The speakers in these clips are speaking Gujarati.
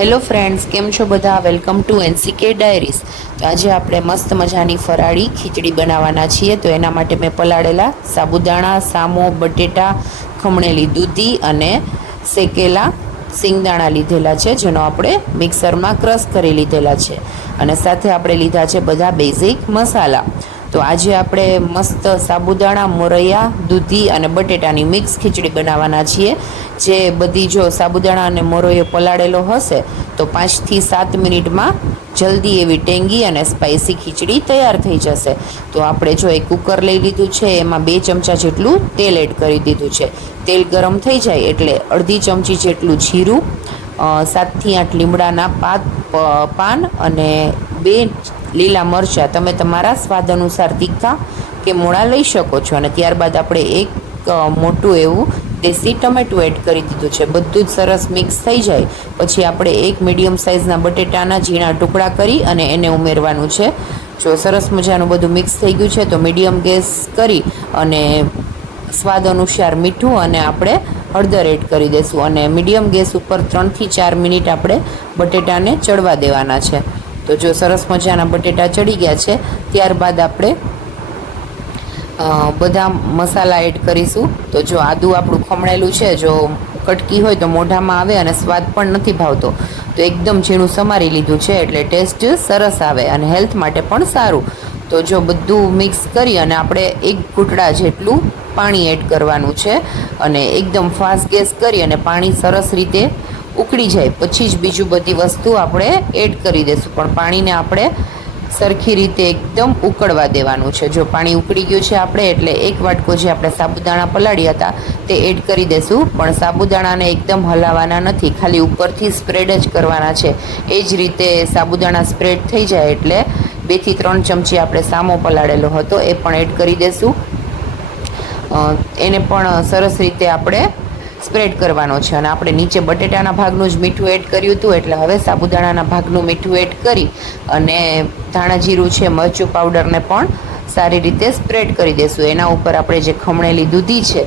હેલો ફ્રેન્ડ્સ, કેમ છો બધા? Welcome to NCK diaries. તો આજે આપણે મસ્ત મજાની ફરાળી ખીચડી બનાવવાના છીએ. તો એના માટે મેં પલાળેલા સાબુદાણા, સામો, બટેટા, ખમણેલી દૂધી અને શેકેલા સિંગદાણા લીધેલા છે, જેનો આપણે મિક્સરમાં ક્રશ કરી લીધેલા છે. અને સાથે આપણે લીધા છે બધા બેઝિક મસાલા. તો આજે આપણે મસ્ત સાબુદાણા, મોરૈયા, દૂધી અને બટેટાની મિક્સ ખીચડી બનાવવાના છીએ. જે બધી જો સાબુદાણા અને મોરૈયો પલાળેલો હશે તો 5 થી 7 મિનિટમાં જલ્દી એવી ટેંગી અને સ્પાઇસી ખીચડી તૈયાર થઈ જશે. તો આપણે જો એક કુકર લઈ લીધું છે, એમાં 2 ચમચા જેટલું તેલ એડ કરી દીધું છે. તેલ ગરમ થઈ જાય એટલે અડધી ચમચી જેટલું જીરું, 7 થી 8 લીમડાના પાન અને 2 લીલા મરચાં તમે તમારા સ્વાદ અનુસાર તીખા કે મોળા લઈ શકો છો. અને ત્યારબાદ આપણે એક મોટું એવું દેશી ટમેટું એડ કરી દીધું છે. બધું જ સરસ મિક્સ થઈ જાય પછી આપણે એક મીડિયમ સાઇઝના બટેટાના ઝીણા ટુકડા કરી અને એને ઉમેરવાનું છે. જો સરસ મજાનું બધું મિક્સ થઈ ગયું છે તો મીડિયમ ગેસ કરી અને સ્વાદ અનુસાર મીઠું અને આપણે હળદર એડ કરી દઈશું. અને મીડિયમ ગેસ ઉપર 3 થી 4 મિનિટ આપણે બટેટાને ચડવા દેવાના છે. તો જો સરસ મજાના બટેટા ચડી ગયા છે, ત્યારબાદ આપણે બધા મસાલા એડ કરીશું. તો જો આદું આપણું ખમણેલું છે, જો કટકી હોય તો મોઢામાં આવે અને સ્વાદ પણ નથી ભાવતો, તો એકદમ ઝીણું સમારી લીધું છે એટલે ટેસ્ટ સરસ આવે અને હેલ્થ માટે પણ સારું. તો જો બધું મિક્સ કરી અને આપણે એક ઘૂંટડા જેટલું પાણી એડ કરવાનું છે અને એકદમ ફાસ્ટ ગેસ કરી અને પાણી સરસ રીતે ઉકળી જાય પછી જ બીજું બધી વસ્તુ આપણે એડ કરી દઈશું. પણ પાણીને આપણે સરખી રીતે એકદમ ઉકળવા દેવાનું છે. જો પાણી ઉકળી ગયું છે આપણે એટલે એક વાટકો જે આપણે સાબુદાણા પલાળ્યા હતા તે એડ કરી દઈશું. પણ સાબુદાણાને એકદમ હલાવવાના નથી, ખાલી ઉપરથી સ્પ્રેડ જ કરવાના છે. એ જ રીતે સાબુદાણા સ્પ્રેડ થઈ જાય એટલે 2 થી 3 ચમચી આપણે સામો પલાળેલો હતો એ પણ એડ કરી દઈશું. એને પણ સરસ રીતે આપણે સ્પ્રેડ કરવાનો છે. અને આપણે નીચે બટેટાના ભાગનું જ મીઠું એડ કર્યું હતું એટલે હવે સાબુદાણાના ભાગનું મીઠું એડ કરી અને ધાણા જીરું છે, મરચું પાવડરને પણ સારી રીતે સ્પ્રેડ કરી દઈશું. એના ઉપર આપણે જે ખમણેલી દૂધી છે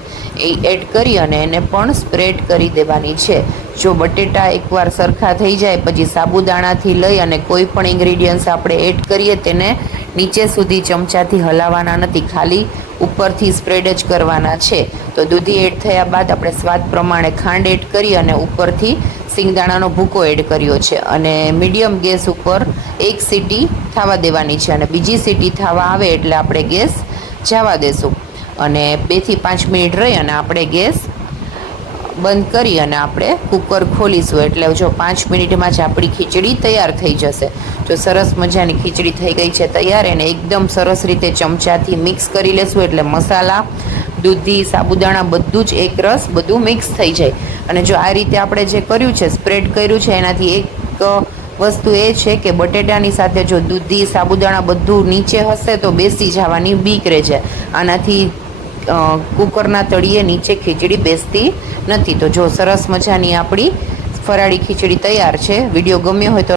એ એડ કરી અને એને પણ સ્પ્રેડ કરી દેવાની છે. જો બટેટા એકવાર સરખા થઈ જાય પછી સાબુદાણાથી લઈ અને કોઈ પણ ઇન્ગ્રીડિયન્ટ્સ આપણે એડ કરીએ તેને નીચે સુધી ચમચાથી હલાવવાના નથી, ખાલી ઉપરથી સ્પ્રેડ જ કરવાના છે. તો દૂધી એડ થયા બાદ આપણે સ્વાદ પ્રમાણે ખાંડ એડ કરી અને ઉપરથી સિંગદાણાનો ભૂકો એડ કર્યો છે અને મીડિયમ ગેસ ઉપર એક સીટી થવા દેવાની છે. અને બીજી સીટી થવા આવે એટલે આપણે ગેસ જવા દેશું અને 2 થી 5 મિનિટ રહી અને આપણે ગેસ બંધ કરી અને આપણે કુકર ખોલીશું. એટલે જો 5 મિનિટમાં જ આપણી ખીચડી તૈયાર થઈ જશે. જો સરસ મજાની ખીચડી થઈ ગઈ છે તૈયાર, એને એકદમ સરસ રીતે ચમચાથી મિક્સ કરી લેશું એટલે મસાલા, દૂધી, સાબુદાણા બધું જ એક રસ બધું મિક્સ થઈ જાય. અને જો આ રીતે આપણે જે કર્યું છે, સ્પ્રેડ કર્યું છે, એનાથી એક વસ્તુ એ છે કે બટેટાની સાથે જો દૂધી, સાબુદાણા બધું નીચે હશે તો બેસી જવાની બીક રહે છે. આનાથી કુકરના તળિયે નીચે ખીચડી બેસતી નથી. તો જો સરસ મજાની આપણી ફરાળી ખીચડી તૈયાર છે. વિડીયો ગમ્યો હોય તો